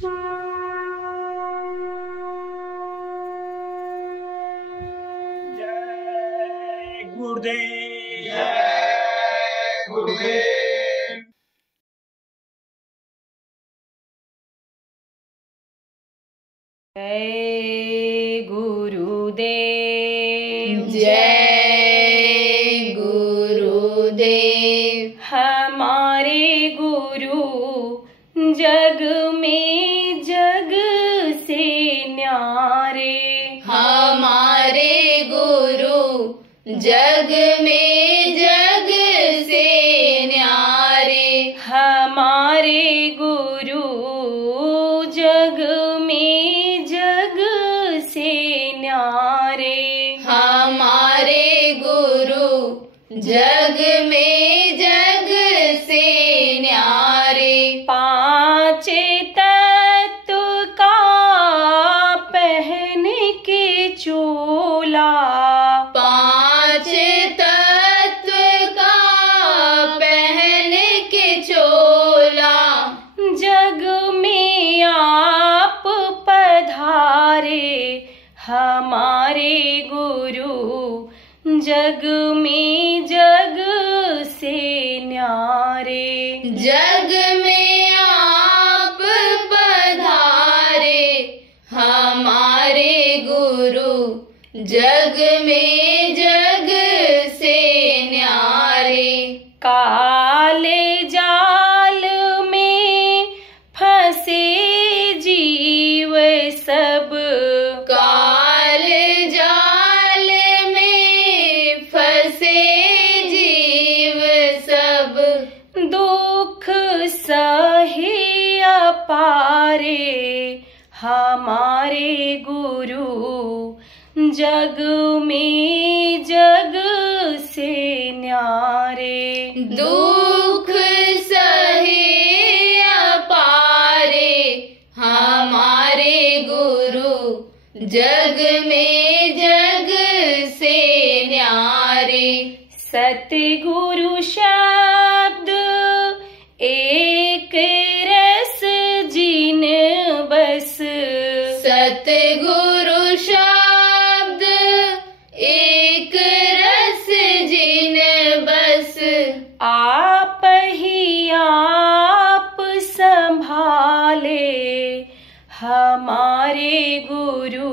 जय गुरुदेव। जय गुरुदेव। जय गुरुदेव। जय गुरुदेव। हमारे गुरु जग में जग से न्यारे। हमारे गुरु जग में जग से न्यारे। हमारे गुरु जग में जग से न्यारे। हमारे गुरु जग में जग से न्यारे। पांच तत्व का पहन के चोला। पांच तत्व का पहन के चोला। जग में आप पधारे। हमारे गुरु जग में जग से न्यारे। जग में आप पधारे। हमारे गुरु जग में जग से न्यारे। काले जाल में फंसे जीव सब। काल जाल में फंसे जीव सब। दुख सहे अपारे। हमारे गुरु जग में जग से न्यारे। दुख सहे अपारे। हमारे गुरु जग में जग से न्यारे। सतगुरु शब्द एक रस जिन बस। सतगुरु शब्द एक रस जिन बस। आप ही आप संभाले। हमारे गुरु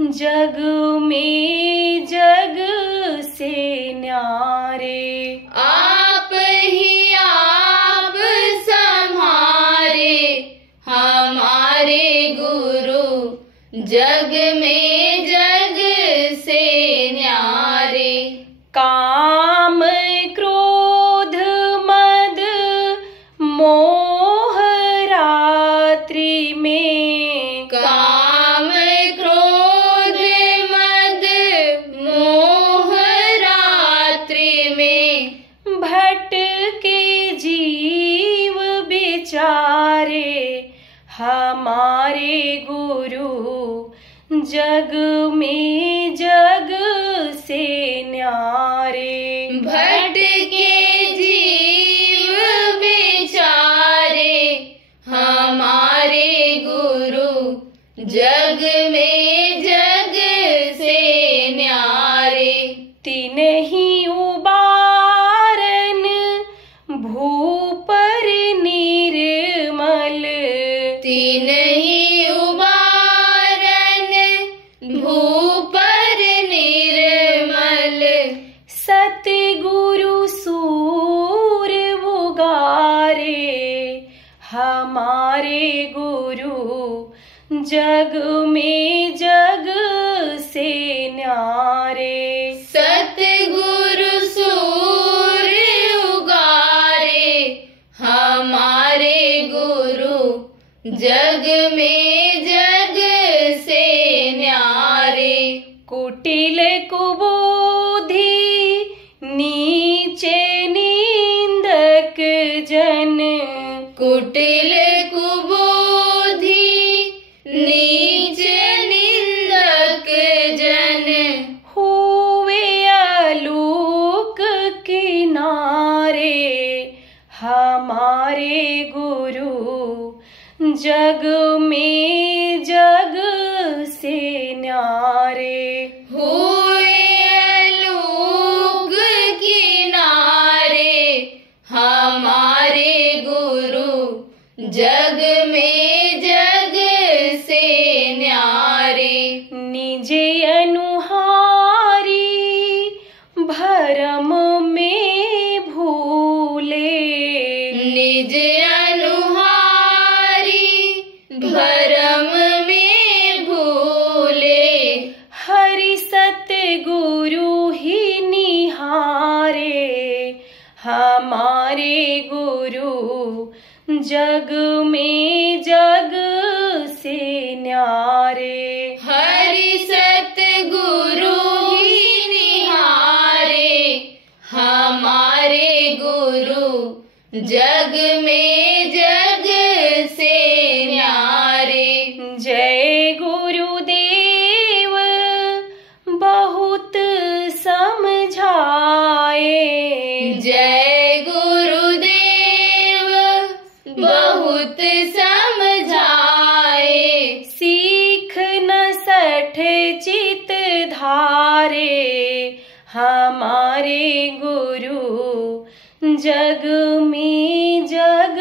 जग में जग से न्यारे। आप ही आप संभारे। हमारे गुरु जग में जग से न्यारे। काम क्रोध मद मोह रात्रि में। काम क्रोध मद मोह रात्रि में। भटके जीव बेचारे। हमारे गुरु जग में जग से न्यारे। भटके जीव बेचारे। हमारे गुरु जग में जग से न्यारे। तीन ही उबारन भूपर निर्मल। तीन ही उबारन भूपर निर्मल। सतगुरु सूर उगारे। हमारे गुरु जग में जग से न्यारे। सतगुरु सूर्य उगारे। हमारे गुरु जग में जग से न्यारे। कुटिल कुबोधि नीचे निंदक जन। कुटिल कुबोधि नीचे निंदक जन। हुए आलोक किनारे। हमारे गुरु जग में जग से न्यारे। हुए लोग किनारे हमारे गुरु जग में जग से न्यारे। निज अनुहारी भरम में भूले। निज अनुहारी भरम में भूले। हरि सतगुरु ही निहारे हमारे गुरु जग में जग से न्यारे। हरि सतगुरु ही निहारे हमारे गुरु जग में जग से न्यारे। जय गुरुदेव बहुत समझाए। जय गुरुदेव बहुत समझाए। सीख न सठ चित धारे हमारे गुरु जग में जग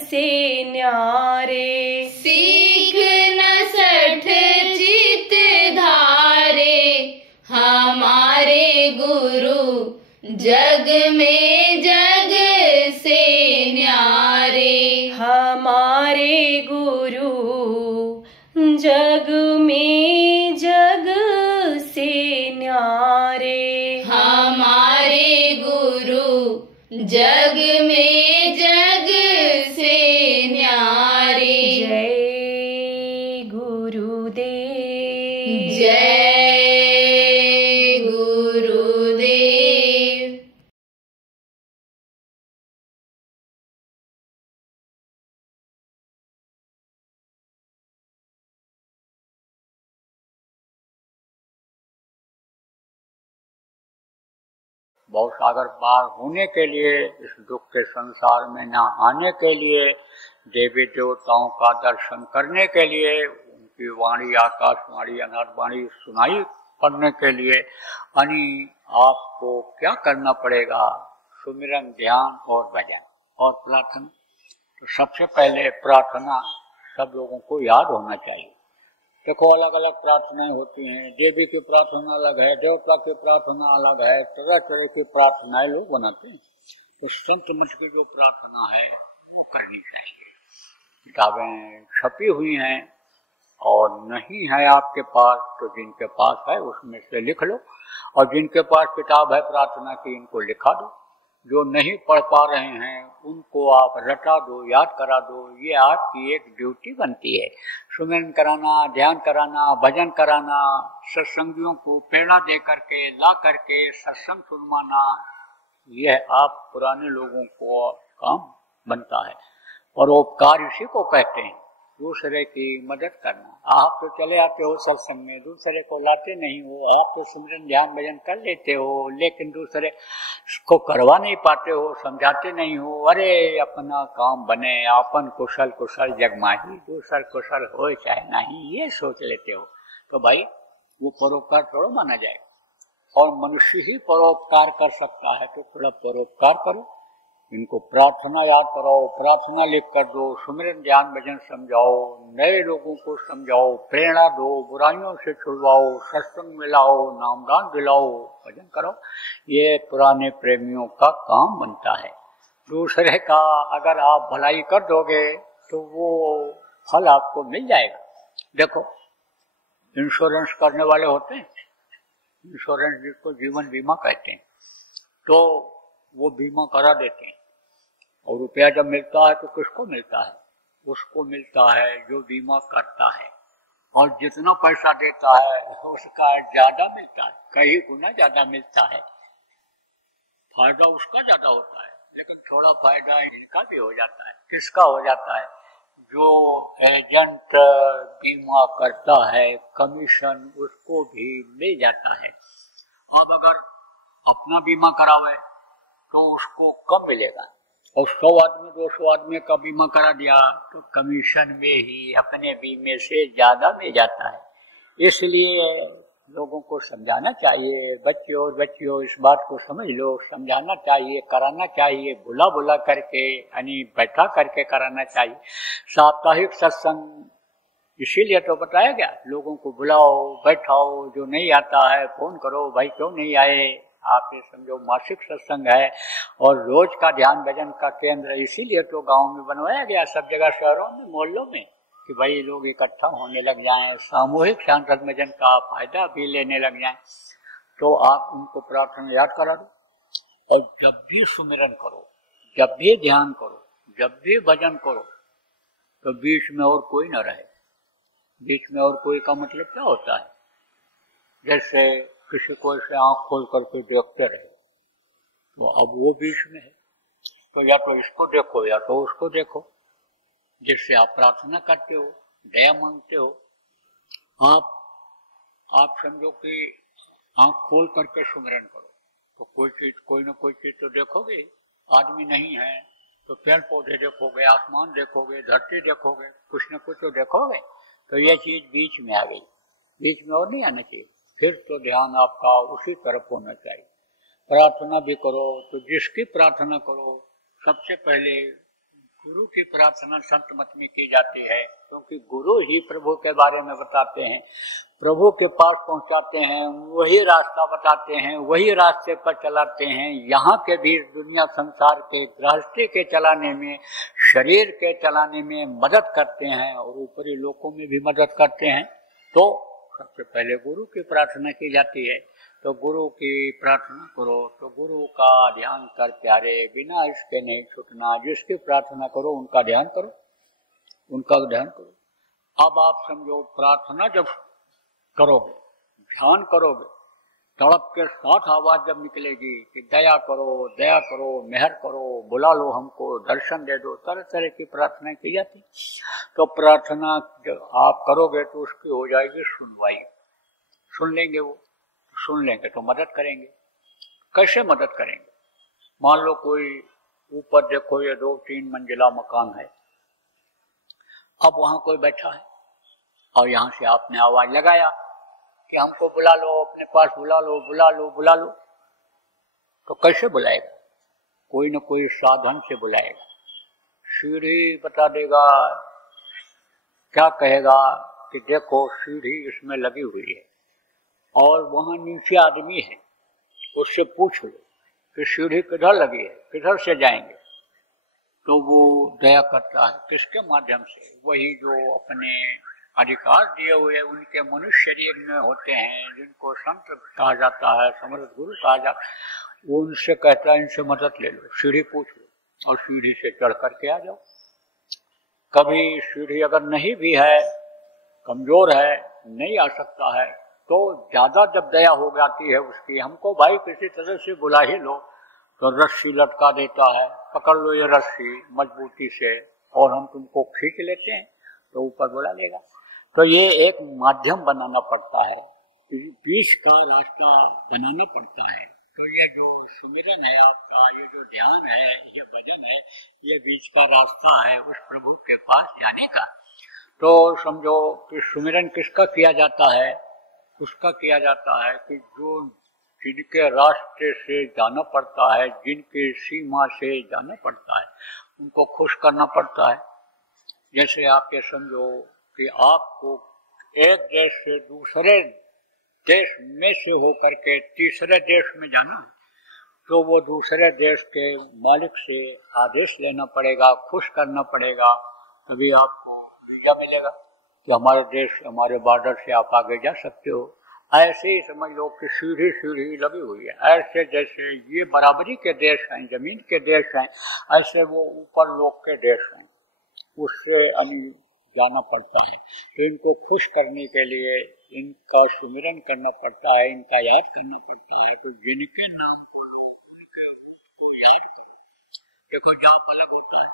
से न्यारे। सीख न सठ चित धारे हमारे गुरु जग में जग से न्यारे। हमारे गुरु जग में जग से न्यारे। हमारे गुरु जग में जग से न्यारे। जय गुरुदेव। जय गुरुदेव। भवसागर पार होने के लिए, इस दुख के संसार में न आने के लिए, देवी देवताओं का दर्शन करने के लिए, उनकी वाणी आकाशवाणी अनाथवाणी सुनाई पढ़ने के लिए यानी आपको क्या करना पड़ेगा? सुमिरन, ध्यान और भजन और प्रार्थना। तो सबसे पहले प्रार्थना सब लोगों को याद होना चाहिए। देखो अलग अलग प्रार्थनाएं होती हैं, देवी की प्रार्थना अलग है, देवता की प्रार्थना अलग है, तरह तरह की प्रार्थनाएं लोग बनाते हैं। तो संत मठ की जो प्रार्थना है वो करनी चाहिए। किताबें छपी हुई हैं और नहीं है आपके पास तो जिनके पास है उसमें से लिख लो, और जिनके पास किताब है प्रार्थना की इनको लिखा दो। जो नहीं पढ़ पा रहे हैं उनको आप रटा दो, याद करा दो। ये आपकी एक ड्यूटी बनती है, सुमिरन कराना, ध्यान कराना, भजन कराना, सत्संगियों को प्रेरणा दे करके ला करके सत्संग सुनवाना। यह आप पुराने लोगों को काम बनता है। परोपकार इसी को कहते हैं, दूसरे की मदद करना। आप तो चले आते हो सत्संग में, दूसरे को लाते नहीं हो। आप तो सिमरन ध्यान भजन कर लेते हो लेकिन दूसरे को करवा नहीं पाते हो, समझाते नहीं हो। अरे अपना काम बने, अपन कुशल कुशल जग माही, दूसर कुशल हो चाहे नहीं, ये सोच लेते हो। तो भाई वो परोपकार थोड़ा माना जाएगा। और मनुष्य ही परोपकार कर सकता है, तो थोड़ा परोपकार करो। इनको प्रार्थना याद कराओ, प्रार्थना लिख कर दो, सुमिरन ध्यान भजन समझाओ, नए लोगों को समझाओ, प्रेरणा दो, बुराइयों से छुड़वाओ, सत्संग मिलाओ, नामदान दिलाओ, भजन करो। ये पुराने प्रेमियों का काम बनता है। दूसरे का अगर आप भलाई कर दोगे तो वो फल आपको मिल जाएगा। देखो इंश्योरेंस करने वाले होते हैं, इंश्योरेंस जिसको जीवन बीमा कहते हैं, तो वो बीमा करा देते हैं। और रुपया जब मिलता है तो किसको मिलता है? उसको मिलता है जो बीमा करता है। और जितना पैसा देता है उसका ज्यादा मिलता है, कई गुना ज्यादा मिलता है। फायदा उसका ज्यादा होता है, लेकिन थोड़ा फायदा इसका भी हो जाता है। किसका हो जाता है? जो एजेंट बीमा करता है, कमीशन उसको भी मिल जाता है। अब अगर अपना बीमा करावे तो उसको कम मिलेगा, और 100 आदमी 200 आदमी का बीमा करा दिया तो कमीशन में ही अपने बीमे से ज्यादा में जाता है। इसलिए लोगों को समझाना चाहिए, बच्चियों इस बात को समझ लो, समझाना चाहिए, कराना चाहिए, बुला बुला करके यानी बैठा करके कराना चाहिए। साप्ताहिक सत्संग इसीलिए तो बताया गया, लोगों को बुलाओ, बैठाओ, जो नहीं आता है फोन करो, भाई क्यों नहीं आए। आप ये समझो मासिक सत्संग है और रोज का ध्यान भजन का केंद्र, इसीलिए तो गांव में बनवाया गया, सब जगह शहरों में मोहल्लों में, कि भाई लोग इकट्ठा होने लग जाएं, सामूहिक सांसद भजन का फायदा भी लेने लग जाएं। तो आप उनको प्रार्थना याद करा दो और जब भी सुमिरन करो, जब भी ध्यान करो, जब भी भजन करो तो बीच में और कोई न रहे। बीच में और कोई का मतलब क्या होता है? जैसे किसी को ऐसे आंख खोल करके देखते रहे तो अब वो बीच में है, तो या तो इसको देखो या तो उसको देखो। जिससे आप प्रार्थना करते हो, दया मांगते हो, आप समझो कि आंख खोल करके सुमिरन करो तो कोई ना कोई चीज तो देखोगे। आदमी नहीं है तो पेड़ पौधे देखोगे, आसमान देखोगे, धरती देखोगे, कुछ न कुछ तो देखोगे। तो यह चीज बीच में आ गई, बीच में और नहीं आना चाहिए। फिर तो ध्यान आपका उसी तरफ होना चाहिए। प्रार्थना भी करो तो जिसकी प्रार्थना करो, सबसे पहले गुरु की प्रार्थना संत मत में की जाती है, क्योंकि गुरु ही प्रभु के बारे में बताते हैं, प्रभु के पास पहुंचाते हैं, वही रास्ता बताते हैं, वही रास्ते पर चलाते हैं। यहाँ के भी दुनिया संसार के गृहस्थी के चलाने में, शरीर के चलाने में मदद करते हैं और ऊपरी लोकों में भी मदद करते हैं। तो सबसे पहले गुरु की प्रार्थना की जाती है। तो गुरु की प्रार्थना करो तो गुरु का ध्यान कर प्यारे, बिना इसके नहीं छूटना। जिसकी प्रार्थना करो उनका ध्यान करो, उनका ध्यान करो। अब आप समझो प्रार्थना जब करोगे, ध्यान करोगे, तड़प के साथ आवाज जब निकलेगी कि दया करो, मेहर करो, बुला लो हमको, दर्शन दे दो, तरह तरह की प्रार्थना की जाती। तो प्रार्थना जब आप करोगे तो उसकी हो जाएगी सुनवाई। सुन लेंगे वो, सुन लेंगे तो मदद करेंगे। कैसे मदद करेंगे? मान लो कोई ऊपर देखो ये 2-3 मंजिला मकान है, अब वहां कोई बैठा है और यहां से आपने आवाज लगाया कि हमको बुला लो, अपने पास बुला लो, बुला लो, बुला लो। तो कैसे बुलाएगा? कोई न कोई साधन से बुलाएगा। सीढ़ी बता देगा, क्या कहेगा कि देखो सीढ़ी इसमें लगी हुई है और वहां नीचे आदमी है, उससे पूछ लो कि सीढ़ी किधर लगी है, किधर से जाएंगे। तो वो दया करता है, किसके माध्यम से? वही जो अपने अधिकार दिए हुए उनके मनुष्य शरीर में होते हैं, जिनको संत कहा जाता है, समर्थ गुरु कहा जाता है, वो उनसे कहता है इनसे मदद ले लो, सीढ़ी पूछ लो और सीढ़ी से चढ़ करके आ जाओ। कभी सीढ़ी अगर नहीं भी है, कमजोर है, नहीं आ सकता है, तो ज्यादा जब दया हो जाती है उसकी, हमको भाई किसी तरह से बुला ही लो, तो रस्सी लटका देता है, पकड़ लो ये रस्सी मजबूती से और हम तुमको खींच लेते हैं तो ऊपर बुला लेगा। तो ये एक माध्यम बनाना पड़ता है, बीच का रास्ता बनाना पड़ता है। तो ये जो सुमिरन है आपका, ये जो ध्यान है, ये भजन है, ये बीच का रास्ता है उस प्रभु के पास जाने का। तो समझो कि सुमिरन किसका किया जाता है? उसका किया जाता है कि जो जिनके रास्ते से जाना पड़ता है, जिनके सीमा से जाना पड़ता है, उनको खुश करना पड़ता है। जैसे आप ये समझो कि आपको एक देश से दूसरे देश में से होकर के तीसरे देश में जाना है, तो वो दूसरे देश के मालिक से आदेश लेना पड़ेगा, खुश करना पड़ेगा, तभी आपको वीजा मिलेगा कि हमारे देश, हमारे बॉर्डर से आप आगे जा सकते हो। ऐसे ही समझ लो कि सीढ़ी सीढ़ी लगी हुई है। ऐसे जैसे ये बराबरी के देश हैं, जमीन के देश हैं, ऐसे वो ऊपर लोग के देश हैं, उससे जाना पड़ता है। तो इनको खुश करने के लिए इनका सुमिरन करना पड़ता है, इनका याद करना पड़ता है। तो जिनके नाम को याद करो। देखो जाप अलग होता है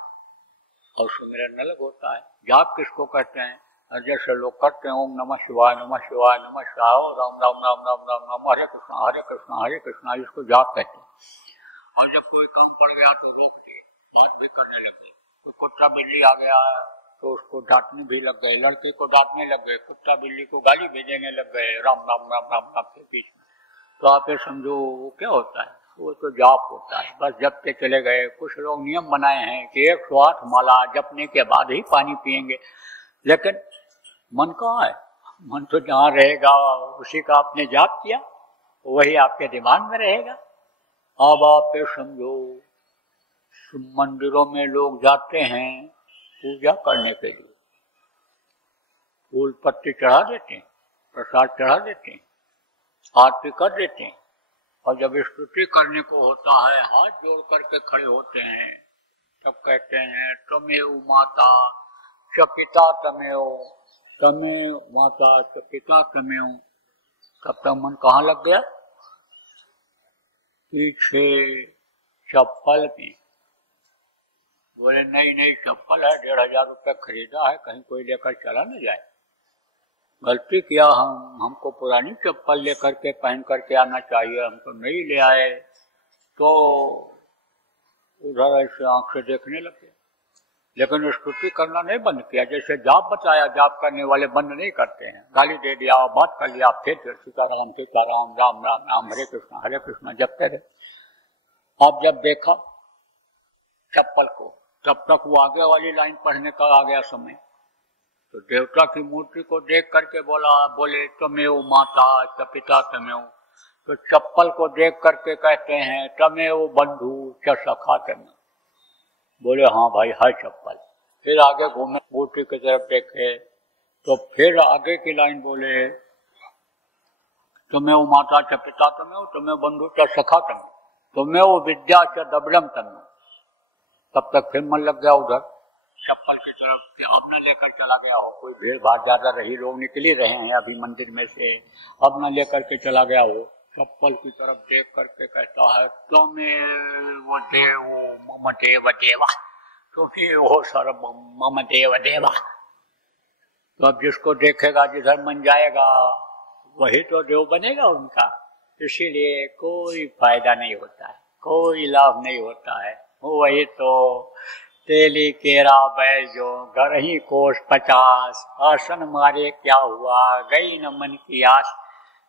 और सुमिरन अलग होता है। जाप किसको कहते हैं? जैसे लोग करते हैं ओम नमः शिवाय, नमः शिवाय, नमः शिवाय, राम राम राम राम राम राम, हरे कृष्णा हरे कृष्णा हरे कृष्णा, इसको जाप कहते हैं। और जब कोई काम पड़ गया तो रोक दी, बात भी करने लगे। कोई कुत्ता बिल्ली आ गया तो उसको डांटने भी लग गए, लड़के को डांटने लग गए, कुत्ता बिल्ली को गाली भी देने लग गए, राम राम राम राम राम के बीच में। तो आप ये समझो वो क्या होता है, वो तो जाप होता है, बस जपते चले गए। कुछ लोग नियम बनाए हैं कि 108 माला जपने के बाद ही पानी पिएंगे, लेकिन मन कहाँ है? मन तो जहाँ रहेगा उसी का आपने जाप किया, वही आपके दिमाग में रहेगा। अब आप ये समझो मंदिरों में लोग जाते हैं पूजा करने के लिए, फूल पत्ती चढ़ा देते हैं, प्रसाद चढ़ा देते हैं, आरती कर देते हैं, और जब स्तुति करने को होता है हाथ जोड़ करके खड़े होते हैं, तब कहते हैं त्वमेव माता च पिता त्वमेव, त्वमेव माता च पिता त्वमेव। तब तक मन कहाँ लग गया? पीछे चप्पल में। बोले नई नई चप्पल है, 1500 रुपये खरीदा है, कहीं कोई लेकर चला न जाए। गलती किया हमको पुरानी चप्पल लेकर के पहन करके आना चाहिए, हम तो नहीं ले आए। तो उधर ऐसे आंख से देखने लगे, लेकिन स्तुति करना नहीं बंद किया। जैसे जाप बताया, जाप करने वाले बंद नहीं करते हैं, गाली दे दिया, बात कर लिया, फिर सीताराम सीताराम राम राम राम हरे कृष्णा जपते रहे। अब जब देखा चप्पल को, तब तक वो आगे वाली लाइन पढ़ने का आ गया समय। तो देवता की मूर्ति को देख करके बोले त्वमेव माता च पिता त्वमेव। तो चप्पल को देख करके कहते हैं त्वमेव बंधु च सखा त्वमेव। बोले हाँ भाई है चप्पल। फिर आगे घूमे, मूर्ति की तरफ देखे तो फिर आगे की लाइन बोले त्वमेव माता च पिता त्वमेव, त्वमेव बंधु च सखा त्वमेव, त्वमेव विद्या च दबलम त्वमेव। तब तक फिर मन लग गया उधर चप्पल की तरफ कि अब न लेकर चला गया हो, कोई भीड़ भाड़ ज्यादा रही, लोग निकल ही रहे हैं अभी मंदिर में से, अब न लेकर के चला गया हो। चप्पल की तरफ देख करके कहता है त्वमेव देव मम देव देवा, तुम्हें हो सर्व मम देव देवा। तो अब जिसको देखेगा, जिधर मन जाएगा, वही तो देव बनेगा उनका। इसीलिए कोई फायदा नहीं होता है, कोई लाभ नहीं होता है। वही तो तेली केरा बैल जो घर ही कोस 50, आसन मारे क्या हुआ, गई न मन की आस।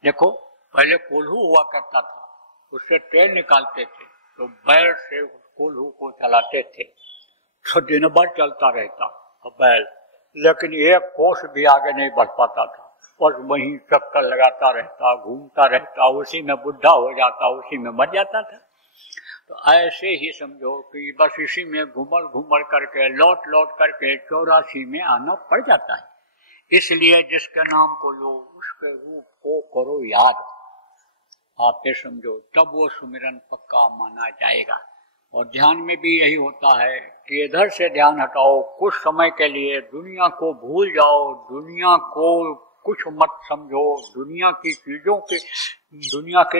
देखो पहले कोल्हू हुआ करता था, उससे तेल निकालते थे, तो बैल से कोल्हू को चलाते थे, तो दिन भर चलता रहता बैल, लेकिन एक कोस भी आगे नहीं बढ़ पाता था, बस वहीं चक्कर लगाता रहता, घूमता रहता, उसी में बुढ़ा हो जाता, उसी में मर जाता था। तो ऐसे ही समझो कि बस इसी में घूमर करके लौट करके 84 में आना पड़ जाता है। इसलिए जिसके नाम को लो उसके रूप को करो याद, आप ये समझो, तब वो सुमिरन पक्का माना जाएगा। और ध्यान में भी यही होता है कि इधर से ध्यान हटाओ, कुछ समय के लिए दुनिया को भूल जाओ, दुनिया को कुछ मत समझो, दुनिया के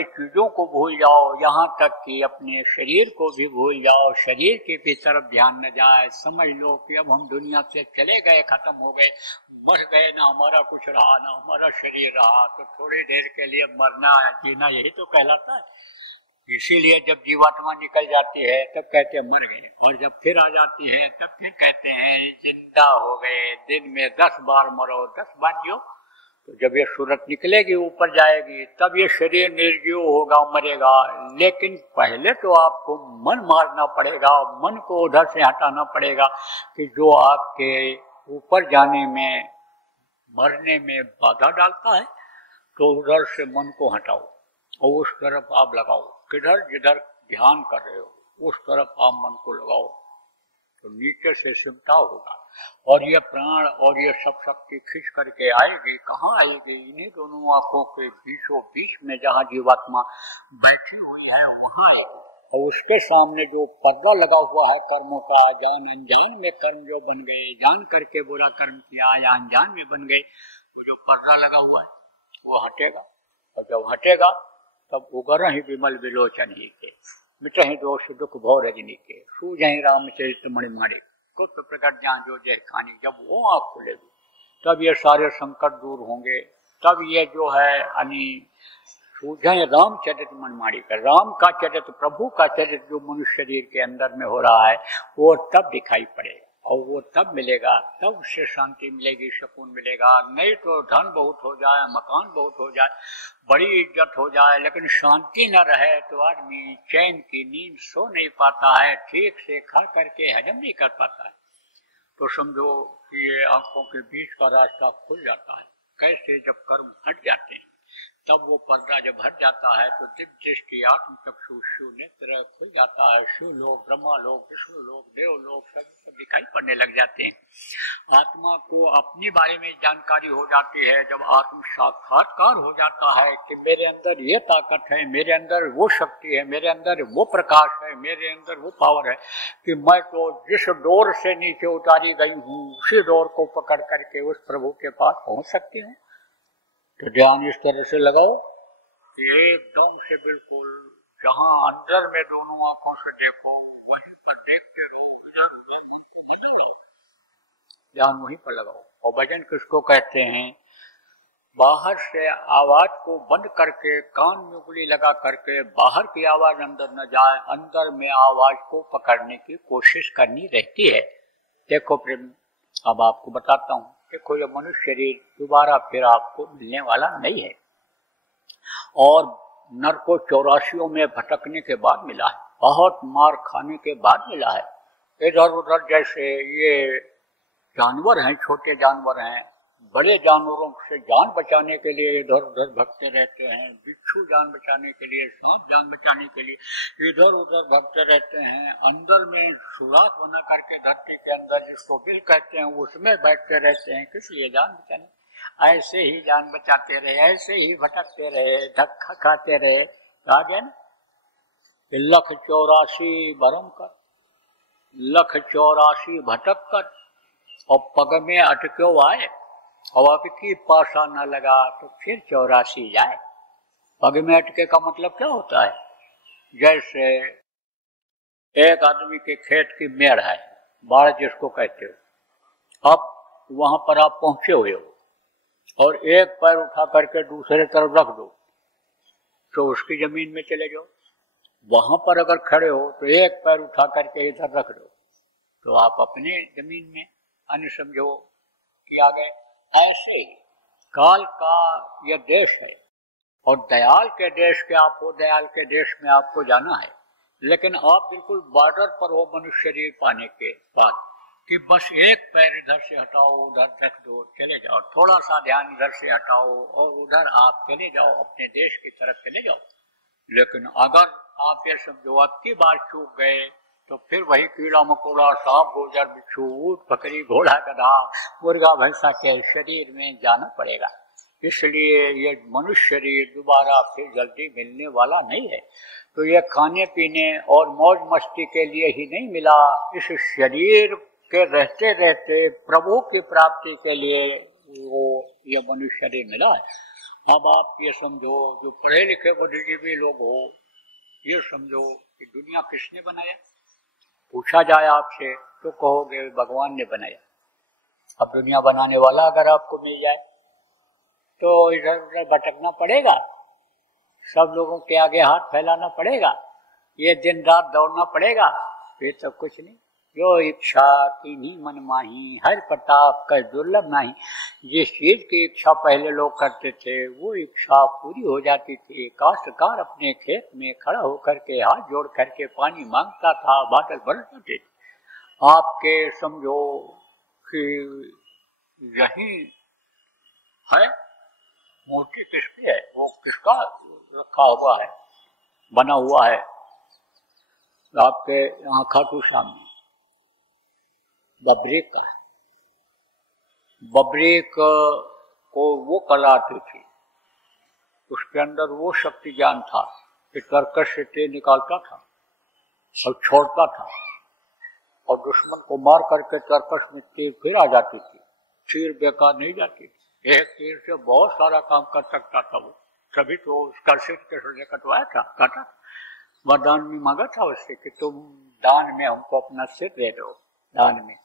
चीजों को भूल जाओ, यहाँ तक कि अपने शरीर को भी भूल जाओ, शरीर के भी तरफ ध्यान न जाए। समझ लो कि अब हम दुनिया से चले गए, खत्म हो गए, मर गए, ना हमारा कुछ रहा, ना हमारा शरीर रहा, तो थोड़ी देर के लिए मरना जीना यही तो कहलाता है। इसीलिए जब जीवात्मा निकल जाती है तब कहते हैं मर गए, और जब फिर आ जाती है तब फिर कहते हैं जिंदा हो गए, दिन में 10 बार मरो 10 बार जियो। तो जब ये सूरत निकलेगी ऊपर जाएगी तब ये शरीर निर्जीव होगा, मरेगा। लेकिन पहले तो आपको मन मारना पड़ेगा, मन को उधर से हटाना पड़ेगा कि जो आपके ऊपर जाने में, मरने में बाधा डालता है, तो उधर से मन को हटाओ और उस तरफ आप लगाओ। किधर जिधर ध्यान कर रहे हो उस तरफ आप मन को लगाओ, तो नीचे से सिमटा होगा, और ये प्राण और ये सब शक्ति खींच करके आएगी। कहाँ आएगी? इन्हीं दोनों आंखों के बीचों बीच में जहाँ जीवात्मा बैठी हुई है वहाँ आएगी। और उसके सामने जो पर्दा लगा हुआ है कर्मों का, जान अनजान में कर्म जो बन गए, जान करके बुरा कर्म किया या अनजान में बन गए, वो जो पर्दा लगा हुआ है वो हटेगा। और जब हटेगा तब उगर ही विमल विलोचन ही के, मिटहि दोष दुख भव रजनी के, सूझहि रामचरित मणिमाणे, कुछ प्रकट जहाँ जो जय खानी। जब वो आँख खुलेगी तब ये सारे संकट दूर होंगे, तब ये जो है सूझे रामचरित मनमाड़ी का, राम का चरित, प्रभु का चरित जो मनुष्य शरीर के अंदर में हो रहा है वो तब दिखाई पड़ेगा और वो तब मिलेगा, तब उससे शांति मिलेगी, सुकून मिलेगा। नहीं तो धन बहुत हो जाए, मकान बहुत हो जाए, बड़ी इज्जत हो जाए, लेकिन शांति न रहे तो आदमी चैन की नींद सो नहीं पाता है, ठीक से खा करके हजम नहीं कर पाता है। तो समझो कि ये आंखों के बीच का रास्ता खुल जाता है। कैसे? जब कर्म हट जाते हैं तब वो पर्दा जब हट जाता है तो दिव्य दृष्टि, आत्म चक्षु, शिव नेत्र खुल जाता है। शिव लोग, ब्रह्मा लोग, विष्णु लोग, देव लोग सब दिखाई पड़ने लग जाते हैं। आत्मा को अपने बारे में जानकारी हो जाती है। जब आत्म साक्षात्कार हो जाता है कि मेरे अंदर ये ताकत है, मेरे अंदर वो शक्ति है, मेरे अंदर वो प्रकाश है, मेरे अंदर वो पावर है कि मैं तो जिस डोर से नीचे उतारी गई हूँ उसी डोर को पकड़ करके उस प्रभु के पास पहुंच सकती हूँ। तो ध्यान इस तरह से लगाओ कि एकदम से बिल्कुल जहां अंदर में दोनों आंखों से देखो वहीं पर देखते रहो, ध्यान वहीं पर लगाओ। और भजन किसको कहते हैं? बाहर से आवाज को बंद करके कान में उंगली लगा करके बाहर की आवाज अंदर न जाए, अंदर में आवाज को पकड़ने की कोशिश करनी रहती है। देखो प्रेम, अब आपको बताता हूँ। देखो ये मनुष्य शरीर दोबारा फिर आपको मिलने वाला नहीं है और नर को 84 में भटकने के बाद मिला है, बहुत मार खाने के बाद मिला है। इधर उधर जैसे ये जानवर हैं, छोटे जानवर हैं, बड़े जानवरों से जान बचाने के लिए इधर उधर भटकते रहते हैं। बिच्छू जान बचाने के लिए, सांप जान बचाने के लिए इधर उधर भटकते रहते हैं। अंदर में सुराख बना करके धरती के अंदर जिसको बिल कहते हैं उसमें बैठते रहते हैं। किस लिए? जान बचाने। ऐसे ही जान बचाते रहे, ऐसे ही भटकते रहे, धक्का खाते रहे। आगे न 1,84 भरम कर, 1,84 भटक कर और पग में अटक्यो आए। और अब की पासा न लगा तो फिर 84 जाए। पग में अटके का मतलब क्या होता है? जैसे एक आदमी के खेत की मेड़ है, बाड़ जिसको कहते हो, अब वहां पर आप पहुंचे हुए हो और एक पैर उठा करके दूसरे तरफ रख दो तो उसकी जमीन में चले जाओ। वहां पर अगर खड़े हो तो एक पैर उठा करके इधर रख दो तो आप अपने जमीन में, अन्य समझो कि आ गए। ऐसे ही काल का यह देश है और दयाल के देश के आप हो, दयाल के देश में आपको जाना है, लेकिन आप बिल्कुल बॉर्डर पर हो मनुष्य शरीर पाने के बाद कि बस एक पैर इधर से हटाओ, उधर रख दो, चले जाओ, थोड़ा सा ध्यान इधर से हटाओ और उधर आप चले जाओ, अपने देश की तरफ चले जाओ। लेकिन अगर आप ये समझो अब की बार चूक गए तो फिर वही कीड़ा मकोड़ा, सांप गोजर, बिच्छू, ऊंट बकरी, घोड़ा गधा, मुर्गा भैंसा के शरीर में जाना पड़ेगा। इसलिए ये मनुष्य शरीर दोबारा फिर जल्दी मिलने वाला नहीं है। तो ये खाने पीने और मौज मस्ती के लिए ही नहीं मिला, इस शरीर के रहते रहते प्रभु की प्राप्ति के लिए वो ये मनुष्य शरीर मिला है। अब आप ये समझो, जो पढ़े लिखे बुद्धिजीवी लोग हो, ये समझो कि दुनिया किसने बनाया? पूछा जाए आपसे तो कहोगे भगवान ने बनाया। अब दुनिया बनाने वाला अगर आपको मिल जाए तो इधर उधर भटकना पड़ेगा, सब लोगों के आगे हाथ फैलाना पड़ेगा, ये दिन रात दौड़ना पड़ेगा, ये सब कुछ नहीं। जो इच्छा की मन माही, हर प्रताप कर दुर्लभ नहीं। जिस चीज की इच्छा पहले लोग करते थे वो इच्छा पूरी हो जाती थी। काश्तकार अपने खेत में खड़ा होकर के हाथ जोड़ करके पानी मांगता था, बादल बरसते थे। आपके समझो कि यही है मूर्ति किसकी है, वो किसका रखा हुआ है, बना हुआ है आपके यहाँ खाटू श्याम में? बब्रेक का है। बब्रेक को वो कला आती थी, उसके अंदर वो शक्ति ज्ञान था कि कर्कश से तेल निकालता था और छोड़ता था और दुश्मन को मार करके कर्कश में तीर फिर आ जाती थी, तीर बेकार नहीं जाती थी। एक तीर से बहुत सारा काम कर सकता था वो, तभी तो कर्कश के कटवाया था, काटा। वरदान में मांगा था उससे कि तुम दान में हमको अपना सिर दे दो, दान में,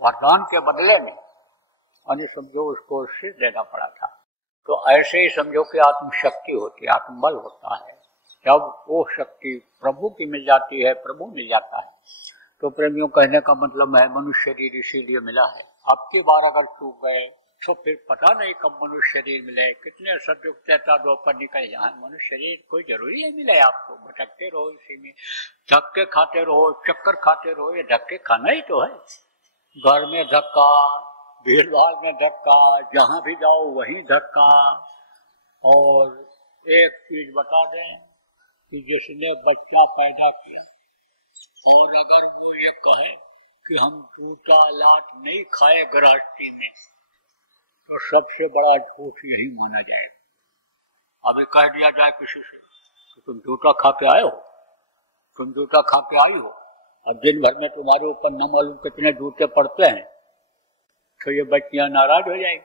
वरदान के बदले में, यानी समझो उसको सिर देना पड़ा था। तो ऐसे ही समझो कि आत्मशक्ति होती है, आत्मबल होता है। जब वो शक्ति प्रभु की मिल जाती है, प्रभु मिल जाता है, तो प्रेमियों कहने का मतलब है मनुष्य शरीर इसीलिए मिला है। अब की बार अगर चूक गए तो फिर पता नहीं कब मनुष्य शरीर मिले, कितने सतयुग त्रेता द्वापर निकल जाए, मनुष्य शरीर कोई जरूरी है मिले आपको। भटकते रहो इसी में, धक्के खाते रहो, चक्कर खाते रहो, ये धक्के खाना ही तो है। घर में धक्का, भीड़ भाड़ में धक्का, जहां भी जाओ वहीं धक्का। और एक चीज बता दें कि जिसने बच्चा पैदा किया और अगर वो ये कहे कि हम जूता लात नहीं खाए गृहस्थी में, तो सबसे बड़ा झूठ यही माना जाएगा। अभी कह दिया जाए किसी से कि तुम जूता खा के आए हो, तुम जूता खा के आई हो, और दिन भर में तुम्हारे ऊपर न मालूम कितने जूते पड़ते हैं, तो ये बच्चियां नाराज हो जाएंगी,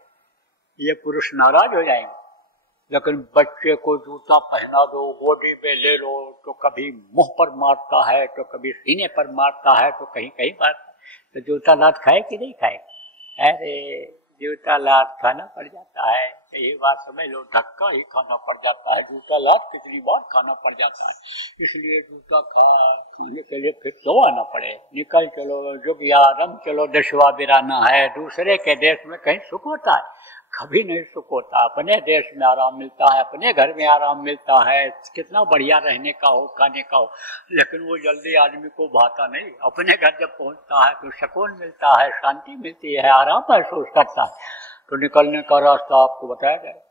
ये पुरुष नाराज हो जाएंगे। लेकिन बच्चे को जूता पहना दो, गोदी पे ले लो, तो कभी मुंह पर मारता है, तो कभी सीने पर मारता है, तो कहीं कहीं मारता है। तो जूता लात खाए कि नहीं खाए? अरे जूता लात खाना पड़ जाता है, यही बात समझ लो, धक्का ही खाना पड़ जाता है। जूता लात कितनी बार खाना पड़ जाता है, इसलिए जूता खाने के लिए फिर क्यों आना पड़े। निकल चलो जुगिया रम चलो, दशवा बिराना है। दूसरे के देश में कहीं सुख होता है? कभी नहीं सुख होता। अपने देश में आराम मिलता है, अपने घर में आराम मिलता है, कितना बढ़िया रहने का हो, खाने का हो, लेकिन वो जल्दी आदमी को भाता नहीं। अपने घर जब पहुंचता है तो सुकून मिलता है, शांति मिलती है, आराम महसूस करता है। तो निकलने का रास्ता आपको बताया जाएगा,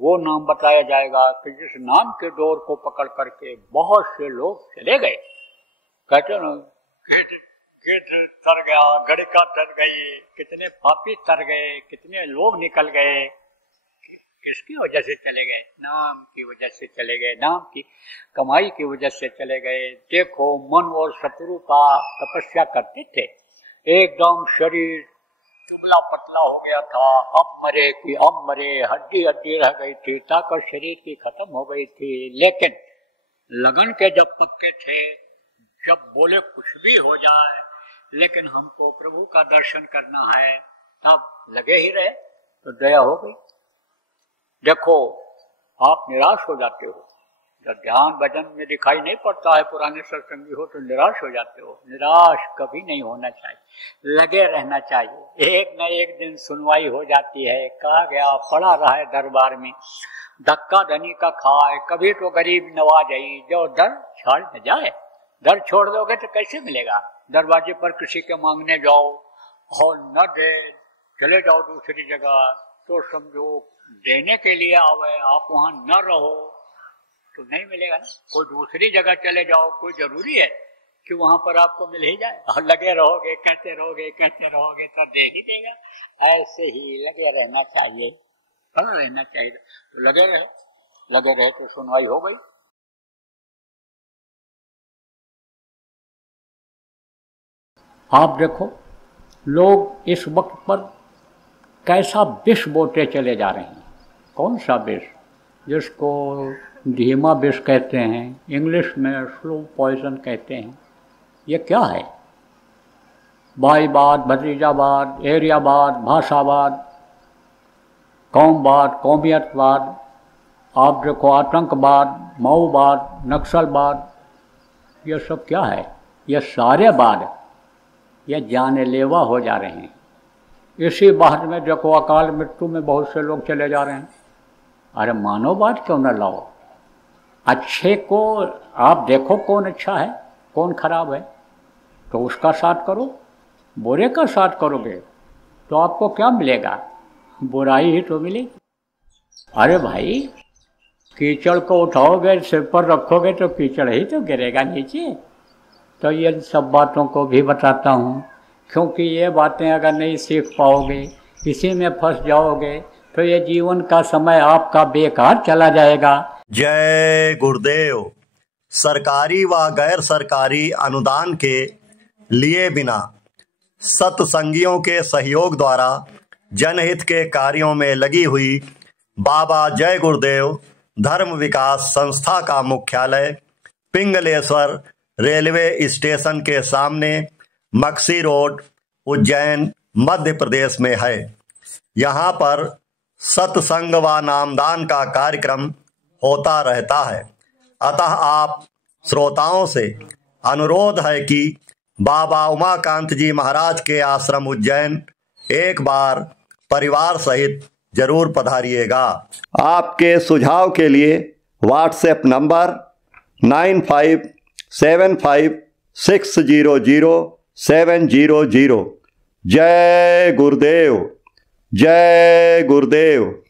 वो नाम बताया जाएगा कि जिस नाम के डोर को पकड़ करके बहुत से लोग चले गए। कहते ना गेट तर गया, गड़का तर गई, कितने पापी तर गए, कितने लोग निकल गए। किसकी वजह से चले गए? नाम की वजह से चले गए, नाम की कमाई की वजह से चले गए। देखो मन और शत्रु का तपस्या करते थे, एकदम शरीर दुबला पतला हो गया था, अब मरे कि अब मरे, हड्डी हड्डी रह गई थी, ताकत शरीर की खत्म हो गई थी। लेकिन लगन के जब पक्के थे, जब बोले कुछ भी हो जाए लेकिन हमको प्रभु का दर्शन करना है, तब लगे ही रहे, तो दया हो गई। देखो आप निराश हो जाते हो, जब ध्यान भजन में दिखाई नहीं पड़ता है, पुराने सत्संगी हो तो निराश हो जाते हो। निराश कभी नहीं होना चाहिए, लगे रहना चाहिए। एक न एक दिन सुनवाई हो जाती है। कहा गया पड़ा रहा है दरबार में, धक्का धनी का खाए, कभी तो गरीब नवाज आई, जो दर छाड़ न जाए। दर छोड़ दोगे तो कैसे मिलेगा? दरवाजे पर किसी के मांगने जाओ और न दे, चले जाओ दूसरी जगह, तो समझो देने के लिए आवे, आप वहां न रहो तो नहीं मिलेगा ना। कोई दूसरी जगह चले जाओ, कोई जरूरी है कि वहां पर आपको मिल ही जाए। और लगे रहोगे, कहते रहोगे, कहते रहोगे तो दे ही देगा। ऐसे ही लगे रहना चाहिए, रहना चाहिए। तो लगे रहे तो सुनवाई हो गई। आप देखो लोग इस वक्त पर कैसा विष बोते चले जा रहे हैं। कौन सा विष? जिसको धीमा विष कहते हैं, इंग्लिश में स्लो पॉइजन कहते हैं। ये क्या है? भाईवाद, भतीजावाद, एरियावाद, भाषावाद, कौमवाद, कौमियतवाद, आप देखो आतंकवाद, माओवाद, नक्सलवाद, ये सब क्या है? ये सारे वाद ये जानलेवा हो जा रहे हैं। इसी बात में देखो अकाल मृत्यु में बहुत से लोग चले जा रहे हैं। अरे मानववाद क्यों न लाओ? अच्छे को आप देखो कौन अच्छा है कौन खराब है, तो उसका साथ करो। बुरे का साथ करोगे तो आपको क्या मिलेगा? बुराई ही तो मिलेगी। अरे भाई कीचड़ को उठाओगे, सिर पर रखोगे तो कीचड़ ही तो गिरेगा नीचे। तो ये सब बातों को भी बताता हूँ, क्योंकि ये बातें अगर नहीं सीख पाओगे, इसी में फंस जाओगे, तो ये जीवन का समय आपका बेकार चला जाएगा। जय गुरुदेव। सरकारी व गैर सरकारी अनुदान के लिए बिना सत्संगियों के सहयोग द्वारा जनहित के कार्यों में लगी हुई बाबा जय गुरुदेव धर्म विकास संस्था का मुख्यालय पिंगलेश्वर रेलवे स्टेशन के सामने मक्सी रोड, उज्जैन, मध्य प्रदेश में है। यहाँ पर सत्संग व नामदान का कार्यक्रम होता रहता है। अतः आप श्रोताओं से अनुरोध है कि बाबा उमाकांत जी महाराज के आश्रम उज्जैन एक बार परिवार सहित जरूर पधारिएगा। आपके सुझाव के लिए व्हाट्सएप नंबर 9575600700। जय गुरुदेव, जय गुरुदेव।